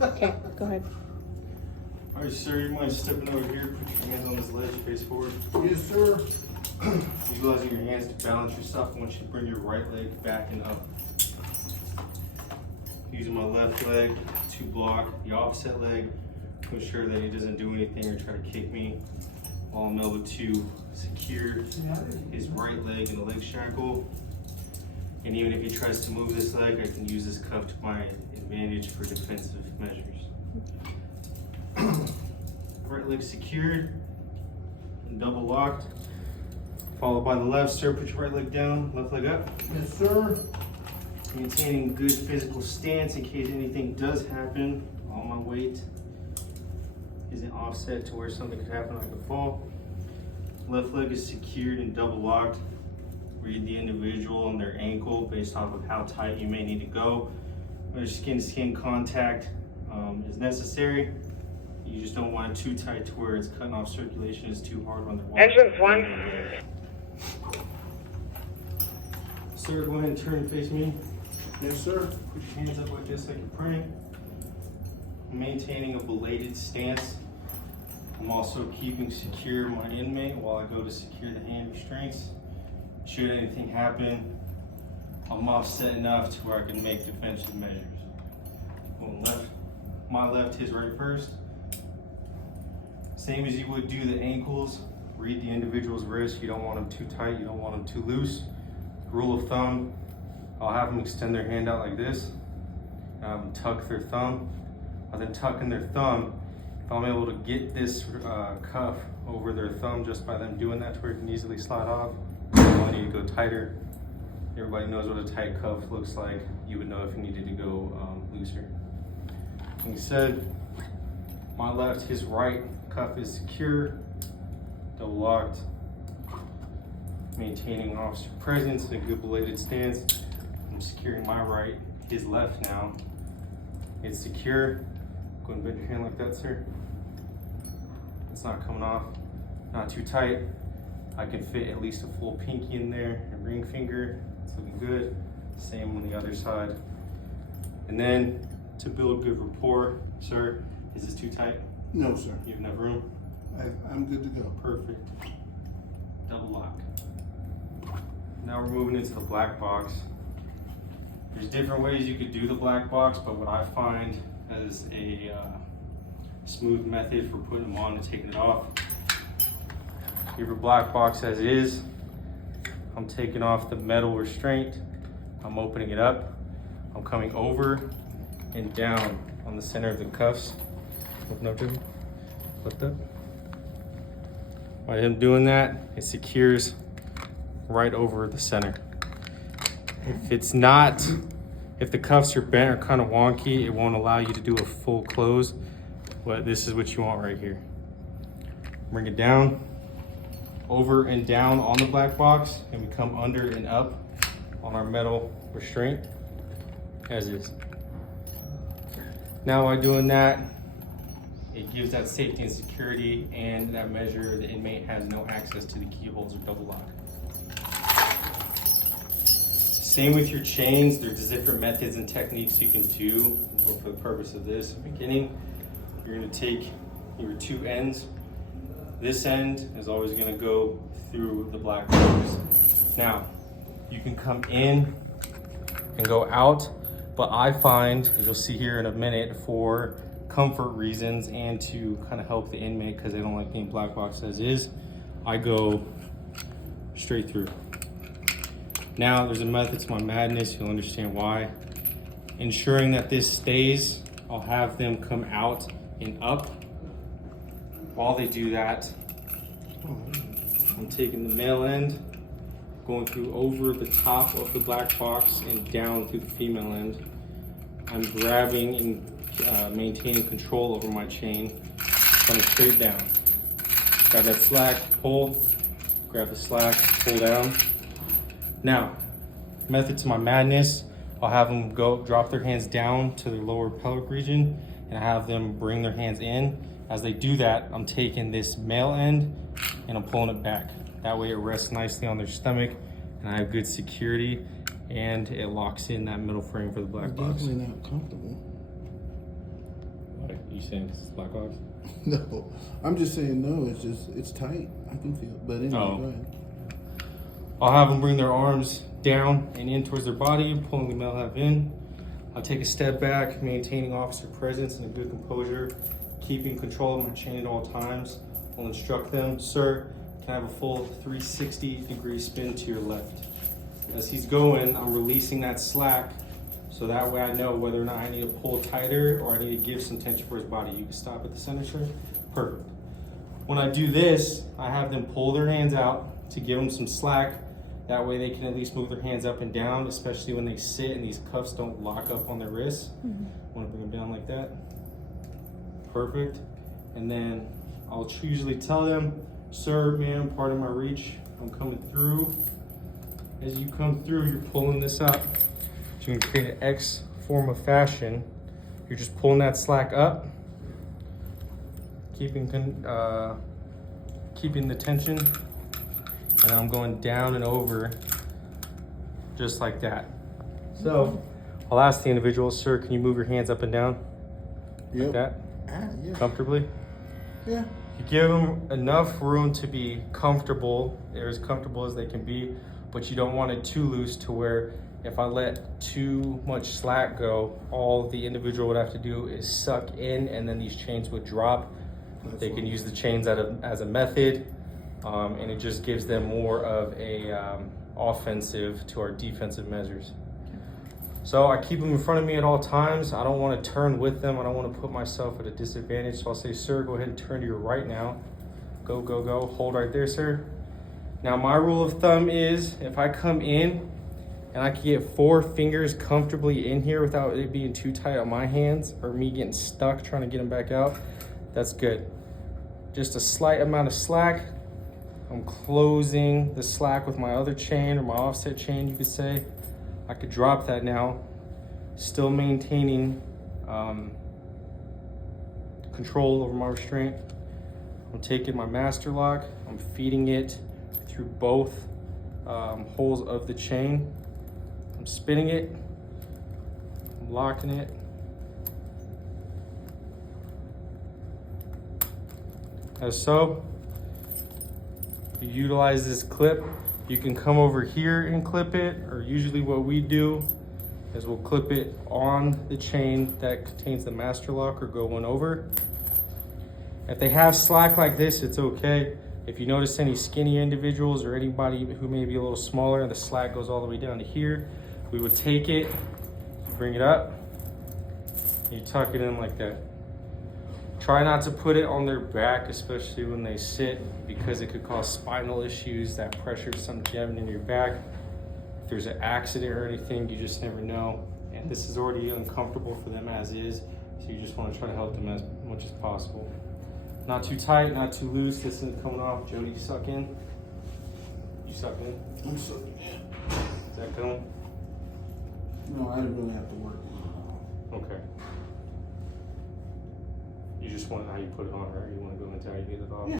Okay, go ahead. All right, sir, you mind stepping over here? Put your hands on this ledge, face forward. Yes, sir. Utilizing your hands to balance yourself, I want you to bring your right leg back and up. Using my left leg to block the opposite leg to ensure that he doesn't do anything or try to kick me. While I'm able to secure his right leg in the leg shackle. And even if he tries to move this leg, I can use this cuff to my advantage for defensive measures. Right leg secured and double locked. Followed by the left, sir, put your right leg down, left leg up. Yes, sir. Maintaining good physical stance in case anything does happen. All my weight isn't offset to where something could happen, I could fall. Left leg is secured and double locked. Read the individual and their ankle based off of how tight you may need to go. Where skin-to-skin contact is necessary. You just don't want it too tight to where it's cutting off circulation. It's too hard when they're walking. Entrance 1. Sir, go ahead and turn and face me. Yes, sir. Put your hands up like this, like you're praying. Maintaining a belated stance. I'm also keeping secure my inmate while I go to secure the hand restraints. Should anything happen, I'm offset enough to where I can make defensive measures. Going left, my left, his right first. Same as you would do the ankles. Read the individual's wrist. You don't want them too tight, you don't want them too loose. Rule of thumb, I'll have them extend their hand out like this. Tuck their thumb. I'll then tuck in their thumb. If I'm able to get this cuff over their thumb just by them doing that to where it can easily slide off, I need to go tighter. Everybody knows what a tight cuff looks like. You would know if you needed to go looser. Like I said, my left, his right cuff is secure, double locked. Maintaining officer presence in a good belated stance. I'm securing my right, his left now. It's secure. Go and bend your hand like that, sir. It's not coming off, not too tight. I can fit at least a full pinky in there, a ring finger. It's looking good. Same on the other side. And then to build good rapport, sir, is this too tight? No, sir. You have enough room? I'm good to go. Perfect. Double lock. Now we're moving into the black box. There's different ways you could do the black box, but what I find as a smooth method for putting them on and taking it off. Give your black box as is. I'm taking off the metal restraint. I'm opening it up. I'm coming over and down on the center of the cuffs. Open up to him. Lift up. By him doing that, it secures right over the center. If the cuffs are bent or kind of wonky, it won't allow you to do a full close, but this is what you want right here. Bring it down, over and down on the black box, and we come under and up on our metal restraint, as is. Now by doing that, it gives that safety and security, and that measure the inmate has no access to the keyholes or double lock. Same with your chains. There's different methods and techniques you can do for the purpose of this. In the beginning, you're going to take your two ends. This end is always going to go through the black box. Now, you can come in and go out, but I find, as you'll see here in a minute, for comfort reasons and to kind of help the inmate because they don't like being black boxed as is, I go straight through. Now, there's a method to my madness. You'll understand why. Ensuring that this stays, I'll have them come out and up. While they do that, I'm taking the male end, going through over the top of the black box and down through the female end. I'm grabbing and maintaining control over my chain, coming straight down. Grab that slack, pull, grab the slack, pull down. Now, method to my madness, I'll have them drop their hands down to their lower pelvic region and I have them bring their hands in. As they do that, I'm taking this male end and I'm pulling it back. That way it rests nicely on their stomach and I have good security and it locks in that middle frame for the black box. Definitely not comfortable. Like you saying this is black ops? No, I'm just saying no. It's tight. I can feel it. But anyway, Oh. go ahead. I'll have them bring their arms down and in towards their body, pulling the male half in. I'll take a step back, maintaining officer presence and a good composure, keeping control of my chain at all times. I'll instruct them, sir, can I have a full 360-degree spin to your left? As he's going, I'm releasing that slack, so that way I know whether or not I need to pull tighter or I need to give some tension for his body. You can stop at the center, sir. Perfect. When I do this, I have them pull their hands out to give them some slack. That way they can at least move their hands up and down, especially when they sit and these cuffs don't lock up on their wrists. Want to bring them down like that. Perfect. And then I'll usually tell them, sir, ma'am, pardon my reach. I'm coming through. As you come through, you're pulling this up. So you can create an X form of fashion. You're just pulling that slack up, keeping the tension. And I'm going down and over just like that. So I'll ask the individual, sir, can you move your hands up and down? Yep. Like that? Yeah. Comfortably? Yeah. You give them enough room to be comfortable. They're as comfortable as they can be, but you don't want it too loose to where if I let too much slack go, all the individual would have to do is suck in and then these chains would drop. They can use the chains as a method. And it just gives them more of a offensive to our defensive measures. So I keep them in front of me at all times. I don't want to turn with them. I don't want to put myself at a disadvantage. So I'll say, sir, go ahead and turn to your right now. Go, go, go. Hold right there, sir. Now my rule of thumb is if I come in and I can get 4 fingers comfortably in here without it being too tight on my hands or me getting stuck trying to get them back out, that's good. Just a slight amount of slack. I'm closing the slack with my other chain or my offset chain, you could say. I could drop that now, still maintaining control over my restraint. I'm taking my master lock, I'm feeding it through both holes of the chain. I'm spinning it, I'm locking it. As so. You utilize this clip, you can come over here and clip it, or usually what we do is we'll clip it on the chain that contains the master lock or go one over. If they have slack like this, it's okay. If you notice any skinny individuals or anybody who may be a little smaller and the slack goes all the way down to here, we would take it, bring it up, and you tuck it in like that. Try not to put it on their back, especially when they sit, because it could cause spinal issues. That pressure is something jamming in your back. If there's an accident or anything, you just never know. And this is already uncomfortable for them as is, so you just want to try to help them as much as possible. Not too tight, not too loose. This isn't coming off. Jody, you suck in. You suck in. I'm sucking in. Is that going? No, I didn't really have to work. Okay. You just want how you put it on, right? You want to go into how you get it off? Yeah.